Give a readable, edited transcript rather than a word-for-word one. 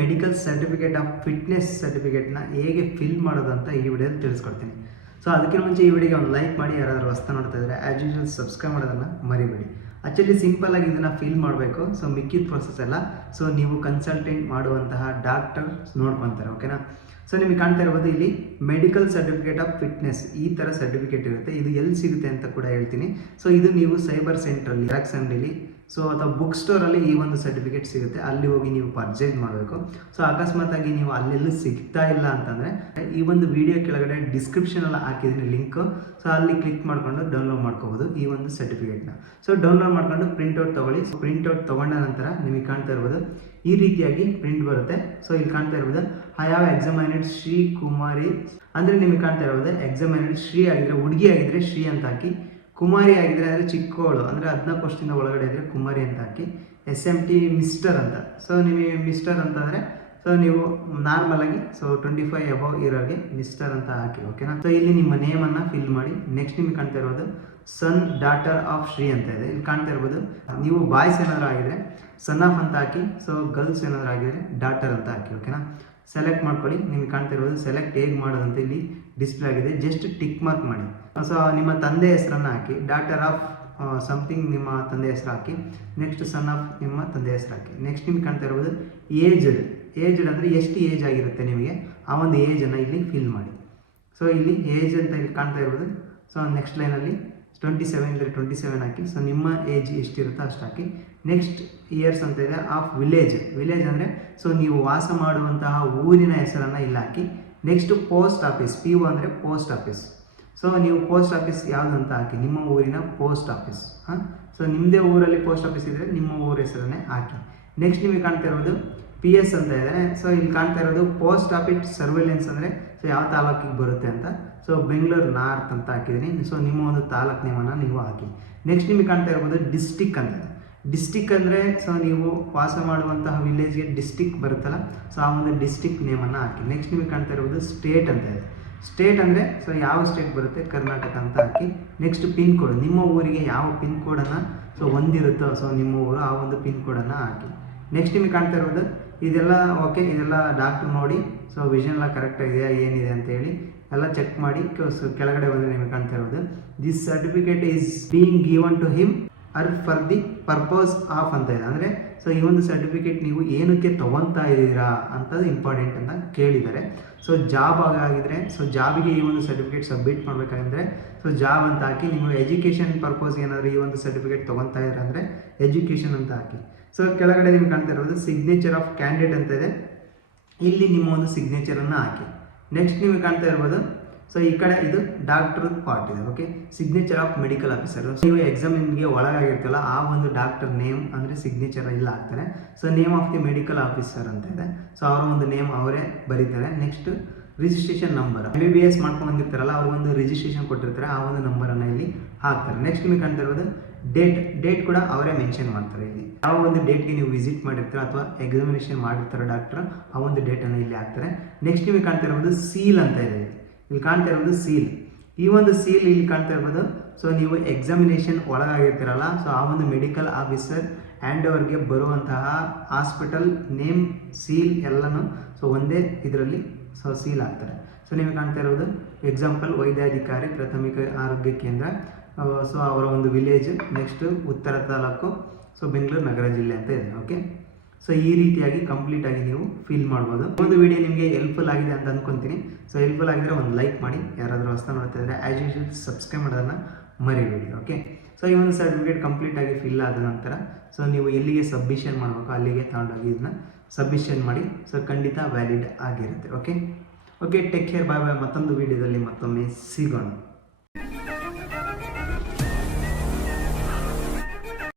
Medical certificate of fitness ಸರ್ಟಿಫಿಕೇಟ್ನ ಹೇಗೆ fill ಮಾಡೋದು ಅಂತ ಈ ವಿಡಿಯೋದಲ್ಲಿ ತಿಳಿಸ್ಕೊಡ್ತೀನಿ. ಸೊ ಅದಕ್ಕಿಂತ ಮುಂಚೆ ಈ ವಿಡಿಯೋಗೆ ಒಂದು ಲೈಕ್ ಮಾಡಿ, ಯಾರಾದರೂ ಹೊಸ್ತಾ ನೋಡ್ತಾ ಇದ್ದರೆ ಆ್ಯಸ್ ಯೂಶುವಲ್ ಸಬ್ಸ್ಕ್ರೈಬ್ ಮಾಡೋದನ್ನು ಮರಿಬೇಡಿ. ಆ್ಯಕ್ಚುಲಿ ಸಿಂಪಲ್ ಆಗಿ ಇದನ್ನು ಫಿಲ್ ಮಾಡಬೇಕು. ಸೊ ಮಿಕ್ಕಿದ ಪ್ರೊಸೆಸ್ ಎಲ್ಲ ಸೊ ನೀವು ಕನ್ಸಲ್ಟೆಂಟ್ ಮಾಡುವಂತಹ ಡಾಕ್ಟರ್ ನೋಡ್ಕೊತಾರೆ, ಓಕೆನಾ. ಸೊ ನಿಮಗೆ ಕಾಣ್ತಾ ಇರ್ಬೋದು ಇಲ್ಲಿ ಮೆಡಿಕಲ್ ಸರ್ಟಿಫಿಕೇಟ್ ಆಫ್ ಫಿಟ್ನೆಸ್ ಈ ಥರ ಸರ್ಟಿಫಿಕೇಟ್ ಇರುತ್ತೆ. ಇದು ಎಲ್ಲಿ ಸಿಗುತ್ತೆ ಅಂತ ಕೂಡ ಹೇಳ್ತೀನಿ. ಸೊ ಇದು ನೀವು ಸೈಬರ್ ಸೆಂಟ್ರಲ್ಲಿ, ಜೆರಾಕ್ಸ್ ಅಂಗಡಿಲಿ, ಸೊ ಅಥವಾ ಬುಕ್ ಸ್ಟೋರಲ್ಲಿ ಈ ಒಂದು ಸರ್ಟಿಫಿಕೇಟ್ ಸಿಗುತ್ತೆ. ಅಲ್ಲಿ ಹೋಗಿ ನೀವು ಪರ್ಚೇಸ್ ಮಾಡಬೇಕು. ಸೊ ಅಕಸ್ಮಾತಾಗಿ ನೀವು ಅಲ್ಲೆಲ್ಲೂ ಸಿಗ್ತಾ ಇಲ್ಲ ಅಂತಂದರೆ ಈ ಒಂದು ವಿಡಿಯೋ ಕೆಳಗಡೆ ಡಿಸ್ಕ್ರಿಪ್ಷನಲ್ಲಿ ಹಾಕಿದ್ದೀನಿ ಲಿಂಕು. ಸೊ ಅಲ್ಲಿ ಕ್ಲಿಕ್ ಮಾಡಿಕೊಂಡು ಡೌನ್ಲೋಡ್ ಮಾಡ್ಕೋಬೋದು ಈ ಒಂದು ಸರ್ಟಿಫಿಕೇಟ್ನ. ಸೊ ಡೌನ್ಲೋಡ್ ಮಾಡ್ಕೊಂಡು ಪ್ರಿಂಟ್ಔಟ್ ತೊಗೊಳ್ಳಿ. ಸೊ ಪ್ರಿಂಟ್ಔಟ್ ತೊಗೊಂಡ ನಂತರ ನಿಮಗೆ ಕಾಣ್ತಾ ಇರ್ಬೋದು ಈ ರೀತಿಯಾಗಿ ಪ್ರಿಂಟ್ ಬರುತ್ತೆ. ಸೊ ಇಲ್ಲಿ ಕಾಣ್ತಾ ಇರ್ಬೋದು ಐ ಹ್ಯಾವ್ ಎಕ್ಸಾಮಿನೆಡ್ ಶ್ರೀ ಕುಮಾರಿ ಅಂದರೆ ನಿಮಗೆ ಕಾಣ್ತಾ ಇರ್ಬೋದು ಎಕ್ಸಾಮಿನೆಡ್ ಶ್ರೀ ಆಗಿದ್ರೆ ಹುಡುಗಿ ಆಗಿದ್ರೆ ಶ್ರೀ ಅಂತ ಹಾಕಿ, ಕುಮಾರಿ ಆಗಿದ್ರೆ ಅಂದರೆ ಚಿಕ್ಕವಳು ಅಂದರೆ 14 ವರ್ಷದಿಂದ ಒಳಗಡೆ ಇದ್ದರೆ ಕುಮಾರಿ ಅಂತ ಹಾಕಿ, SMT ಮಿಸ್ಟರ್ ಅಂತ. ಸೊ ನಿಮಗೆ ಮಿಸ್ಟರ್ ಅಂತಂದರೆ ಸೊ ನೀವು ನಾರ್ಮಲಾಗಿ ಸೊ 25 ಅಬವ್ ಇರೋರಿಗೆ ಮಿಸ್ಟರ್ ಅಂತ ಹಾಕಿ, ಓಕೆನಾ. ಸೊ ಇಲ್ಲಿ ನಿಮ್ಮ ನೇಮನ್ನು ಫಿಲ್ ಮಾಡಿ. ನೆಕ್ಸ್ಟ್ ನಿಮಗೆ ಕಾಣ್ತಾ ಇರ್ಬೋದು ಸನ್ ಡಾಟರ್ ಆಫ್ ಶ್ರೀ ಅಂತ ಇದೆ. ಇಲ್ಲಿ ಕಾಣ್ತಾ ಇರ್ಬೋದು ನೀವು ಬಾಯ್ಸ್ ಏನಾದರೂ ಆಗಿದ್ರೆ ಸನ್ ಆಫ್ ಅಂತ ಹಾಕಿ, ಸೊ ಗರ್ಲ್ಸ್ ಏನಾದರೂ ಆಗಿದ್ರೆ ಡಾಟರ್ ಅಂತ ಹಾಕಿ, ಓಕೆನಾ. ಸೆಲೆಕ್ಟ್ ಮಾಡ್ಕೊಳ್ಳಿ. ನಿಮಗೆ ಕಾಣ್ತಾ ಇರ್ಬೋದು ಸೆಲೆಕ್ಟ್ ಹೇಗೆ ಮಾಡೋದಂತ ಇಲ್ಲಿ ಡಿಸ್ಪ್ಲೇ ಆಗಿದೆ. ಜಸ್ಟ್ ಟಿಕ್ ಮಾರ್ಕ್ ಮಾಡಿ. ಸೊ ನಿಮ್ಮ ತಂದೆ ಹೆಸರನ್ನು ಹಾಕಿ, ಡಾಟರ್ ಆಫ್ ಸಮಥಿಂಗ್ ನಿಮ್ಮ ತಂದೆ ಹೆಸರು ಹಾಕಿ, ನೆಕ್ಸ್ಟ್ ಸನ್ ಆಫ್ ನಿಮ್ಮ ತಂದೆ ಹೆಸರು ಹಾಕಿ. ನೆಕ್ಸ್ಟ್ ನಿಮ್ಗೆ ಕಾಣ್ತಾ ಇರ್ಬೋದು ಏಜ್ಡ್ ಅಂದರೆ ಎಷ್ಟು ಏಜ್ ಆಗಿರುತ್ತೆ ನಿಮಗೆ ಆ ಒಂದು ಏಜನ್ನು ಇಲ್ಲಿ ಫಿಲ್ ಮಾಡಿ. ಸೊ ಇಲ್ಲಿ ಏಜ್ ಅಂತ ಇಲ್ಲಿ ಕಾಣ್ತಾ ಇರ್ಬೋದು. ಸೊ ನೆಕ್ಸ್ಟ್ ಲೈನಲ್ಲಿ 27 ಇದ್ದರೆ 27 ಹಾಕಿ. ಸೊ ನಿಮ್ಮ ಏಜ್ ಎಷ್ಟಿರುತ್ತೋ ಅಷ್ಟು ಹಾಕಿ. ನೆಕ್ಸ್ಟ್ ಇಯರ್ಸ್ ಅಂತ ಇದೆ ಆಫ್ ವಿಲೇಜ್ ಅಂದರೆ ಸೊ ನೀವು ವಾಸ ಮಾಡುವಂತಹ ಊರಿನ ಹೆಸರನ್ನು ಇಲ್ಲಿ ಹಾಕಿ. ನೆಕ್ಸ್ಟ್ ಪೋಸ್ಟ್ ಆಫೀಸ್, PO ಅಂದರೆ ಪೋಸ್ಟ್ ಆಫೀಸ್. ಸೊ ನೀವು ಪೋಸ್ಟ್ ಆಫೀಸ್ ಯಾವುದು ಅಂತ ಹಾಕಿ, ನಿಮ್ಮ ಊರಿನ ಪೋಸ್ಟ್ ಆಫೀಸ್. ಸೊ ನಿಮ್ಮದೇ ಊರಲ್ಲಿ ಪೋಸ್ಟ್ ಆಫೀಸ್ ಇದ್ದರೆ ನಿಮ್ಮ ಊರ ಹೆಸರನ್ನೇ ಹಾಕಿ. ನೆಕ್ಸ್ಟ್ ನಿಮಗೆ ಕಾಣ್ತಾ ಇರೋದು PS ಅಂತ ಇದೆ. ಸೊ ಇಲ್ಲಿ ಕಾಣ್ತಾ ಇರೋದು ಪೋಸ್ಟ್ ಆಫೀಸ್ ಸರ್ವೆಲೆನ್ಸ್ ಅಂದರೆ ಸೊ ಯಾವ ತಾಲೂಕಿಗೆ ಬರುತ್ತೆ ಅಂತ. ಸೊ ಬೆಂಗಳೂರು ನಾರ್ತ್ ಅಂತ ಹಾಕಿದ್ದೀನಿ. ಸೊ ನಿಮ್ಮ ಒಂದು ತಾಲೂಕು ನೇಮನ್ನು ನೀವು ಹಾಕಿ. ನೆಕ್ಸ್ಟ್ ನಿಮಗೆ ಕಾಣ್ತಾ ಇರ್ಬೋದು ಡಿಸ್ಟಿಕ್ ಅಂತ. ಡಿಸ್ಟಿಕ್ ಅಂದರೆ ಸೊ ನೀವು ವಾಸ ಮಾಡುವಂತಹ ವಿಲೇಜ್ಗೆ ಡಿಸ್ಟಿಕ್ ಬರುತ್ತಲ್ಲ, ಸೊ ಆ ಒಂದು ಡಿಸ್ಟಿಕ್ ನೇಮನ್ನು ಹಾಕಿ. ನೆಕ್ಸ್ಟ್ ನಿಮಗೆ ಕಾಣ್ತಾ ಇರ್ಬೋದು ಸ್ಟೇಟ್ ಅಂತ ಇದೆ. ಸ್ಟೇಟ್ ಅಂದರೆ ಸೊ ಯಾವ ಸ್ಟೇಟ್ ಬರುತ್ತೆ, ಕರ್ನಾಟಕ ಅಂತ ಹಾಕಿ. ನೆಕ್ಸ್ಟ್ ಪಿನ್ ಕೋಡ್, ನಿಮ್ಮ ಊರಿಗೆ ಯಾವ ಪಿನ್ ಕೋಡನ್ನು ಸೊ ಹೊಂದಿರುತ್ತೋ ಸೊ ನಿಮ್ಮ ಊರು ಆ ಒಂದು ಪಿನ್ ಕೋಡನ್ನು ಹಾಕಿ. ನೆಕ್ಸ್ಟ್ ನಿಮಗೆ ಕಾಣ್ತಾ ಇರ್ಬೋದು ಇದೆಲ್ಲ ಓಕೆ, ಇದೆಲ್ಲ ಡಾಕ್ಟ್ರು ನೋಡಿ ಸೊ ವಿಷನ್ ಎಲ್ಲ ಕರೆಕ್ಟಾಗಿದೆಯಾ ಏನಿದೆ ಅಂತೇಳಿ ಎಲ್ಲ ಚೆಕ್ ಮಾಡಿ. ಸೊ ಕೆಳಗಡೆ ಬಂದರೆ ನಿಮಗೆ ಕಾಣ್ತಾ ಇರೋದು this certificate is being given to him are for the purpose of ಅಂತ ಇದೆ. ಅಂದರೆ ಸೊ ಈ ಒಂದು ಸರ್ಟಿಫಿಕೇಟ್ ನೀವು ಏನಕ್ಕೆ ತೊಗೊತಾ ಇದ್ದೀರಾ ಅಂತದ್ದು ಇಂಪಾರ್ಟೆಂಟ್ ಅಂತ ಕೇಳಿದ್ದಾರೆ. ಸೊ ಜಾಬ್ ಆಗಿದ್ರೆ ಸೊ ಜಾಬಿಗೆ ಈ ಒಂದು ಸರ್ಟಿಫಿಕೇಟ್ ಸಬ್ಮಿಟ್ ಮಾಡಬೇಕಾದ್ರೆ ಸೊ ಜಾಬ್ ಅಂತ ಹಾಕಿ. ನೀವು ಎಜುಕೇಷನ್ ಪರ್ಪಸ್ ಏನಾದರೂ ಈ ಒಂದು ಸರ್ಟಿಫಿಕೇಟ್ ತೊಗೊತಾ ಇದ್ದೀರಾ ಅಂದರೆ ಎಜುಕೇಷನ್ ಅಂತ ಹಾಕಿ. ಸೊ ಕೆಳಗಡೆ ನಿಮ್ಗೆ ಕಾಣ್ತಾ ಇರೋದು ಸಿಗ್ನೇಚರ್ ಆಫ್ ಕ್ಯಾಂಡಿಡೇಟ್ ಅಂತ ಇದೆ. ಇಲ್ಲಿ ನಿಮ್ಮ ಒಂದು ಸಿಗ್ನೇಚರನ್ನು ಹಾಕಿ. ನೆಕ್ಸ್ಟ್ ನಿಮಗೆ ಕಾಣ್ತಾ ಇರ್ಬೋದು ಸೊ ಈ ಕಡೆ ಇದು ಡಾಕ್ಟರ್ ಪಾರ್ಟ್ ಇದೆ, okay. Signature of medical officer. ನೀವು ಎಕ್ಸಾಮಿನ್ಗೆ ಒಳಗಾಗಿರ್ತಲ್ಲ ಆ ಒಂದು ಡಾಕ್ಟರ್ ನೇಮ್ ಅಂದರೆ ಸಿಗ್ನೇಚರ್ ಇಲ್ಲ ಹಾಕ್ತಾರೆ. So name of the medical officer ಅಂತ ಇದೆ. ಸೊ ಅವರ ಒಂದು ನೇಮ್ ಅವರೇ ಬರೀತಾರೆ. ನೆಕ್ಸ್ಟ್ ರಿಜಿಸ್ಟ್ರೇಷನ್ ನಂಬರ್, MBBS ಮಾಡ್ಕೊಂಡು ಬಂದಿರ್ತಾರಲ್ಲ ಅವ್ರ ಒಂದು ರಿಜಿಸ್ಟ್ರೇಷನ್ ಕೊಟ್ಟಿರ್ತಾರೆ, ಆ ಒಂದು ನಂಬರನ್ನು ಇಲ್ಲಿ ಹಾಕ್ತಾರೆ. ನೆಕ್ಸ್ಟ್ ನಿಮಗೆ ಕಾಣ್ತಾ ಇರೋದು ಡೇಟ್ ಕೂಡ ಅವರೇ ಮೆನ್ಷನ್ ಮಾಡ್ತಾರೆ. ಇಲ್ಲಿ ಯಾವ ಒಂದು ಡೇಟ್ಗೆ ನೀವು ವಿಸಿಟ್ ಮಾಡಿರ್ತೀರ ಅಥವಾ ಎಕ್ಸಾಮಿನೇಷನ್ ಮಾಡಿರ್ತಾರೋ ಡಾಕ್ಟರ್ ಆ ಒಂದು ಡೇಟನ್ನು ಇಲ್ಲಿ ಹಾಕ್ತಾರೆ. ನೆಕ್ಸ್ಟ್ ನಿಮಗೆ ಕಾಣ್ತಾ ಇರೋದು ಸೀಲ್ ಅಂತ ಇದೆ. ಇಲ್ಲಿ ಕಾಣ್ತಾ ಇರೋದು ಸೀಲ್. ಈ ಒಂದು ಸೀಲ್ ಇಲ್ಲಿ ಕಾಣ್ತಾ ಇರ್ಬೋದು ಸೊ ನೀವು ಎಕ್ಸಾಮಿನೇಷನ್ ಒಳಗಾಗಿರ್ತೀರಲ್ಲ ಸೊ ಆ ಒಂದು ಮೆಡಿಕಲ್ ಆಫೀಸರ್ ಹ್ಯಾಂಡ್ ಓವರ್ಗೆ ಬರುವಂತಹ ಹಾಸ್ಪಿಟಲ್ ನೇಮ್ ಸೀಲ್ ಎಲ್ಲನೂ ಸೊ ಒಂದೇ ಇದರಲ್ಲಿ ಸೊ ಸೀಲ್ ಆಗ್ತಾರೆ. ಸೊ ನಿಮಗೆ ಕಾಣ್ತಾ ಇರೋದು ಎಕ್ಸಾಂಪಲ್ ವೈದ್ಯಾಧಿಕಾರಿ ಪ್ರಾಥಮಿಕ ಆರೋಗ್ಯ ಕೇಂದ್ರ, ಸೊ ಅವರ ಒಂದು ವಿಲೇಜ್. ನೆಕ್ಸ್ಟ್ ಉತ್ತರ ತಾಲೂಕು, ಸೊ ಬೆಂಗಳೂರು ನಗರ ಜಿಲ್ಲೆ ಅಂತ ಇದೆ, ಓಕೆ. ಸೊ ಈ ರೀತಿಯಾಗಿ ಕಂಪ್ಲೀಟಾಗಿ ನೀವು ಫಿಲ್ ಮಾಡ್ಬೋದು. ಒಂದು ವಿಡಿಯೋ ನಿಮಗೆ ಹೆಲ್ಪ್ಫುಲ್ ಆಗಿದೆ ಅಂತ ಅಂದ್ಕೊತೀನಿ. ಸೊ ಹೆಲ್ಪ್ಫುಲ್ ಆಗಿದ್ರೆ ಒಂದು ಲೈಕ್ ಮಾಡಿ, ಯಾರಾದರೂ ಹೊಸ್ತಾ ನೋಡ್ತಾ ಇದ್ದರೆ ಆ್ಯಸ್ ಯೂಶುವಲ್ ಸಬ್ಸ್ಕ್ರೈಬ್ ಮಾಡೋದನ್ನು ಮರಿಬೇಡಿ, ಓಕೆ. ಸೊ ಈ ಒಂದು ಸರ್ಟಿಫಿಕೇಟ್ ಕಂಪ್ಲೀಟಾಗಿ ಫಿಲ್ ಆದ ನಂತರ ಸೊ ನೀವು ಎಲ್ಲಿಗೆ ಸಬ್ಮಿಷನ್ ಮಾಡಬೇಕು ಅಲ್ಲಿಗೆ ತಗೊಂಡೋಗಿ ಇದನ್ನು ಸಬ್ಮಿಷನ್ ಮಾಡಿ. ಸೊ ಖಂಡಿತ ವ್ಯಾಲಿಡ್ ಆಗಿರುತ್ತೆ, ಓಕೆ. ಟೇಕ್ ಕೇರ್, ಬಾಯ್. ಮತ್ತೊಂದು ವಿಡಿಯೋದಲ್ಲಿ ಮತ್ತೊಮ್ಮೆ ಸಿಗೋಣ.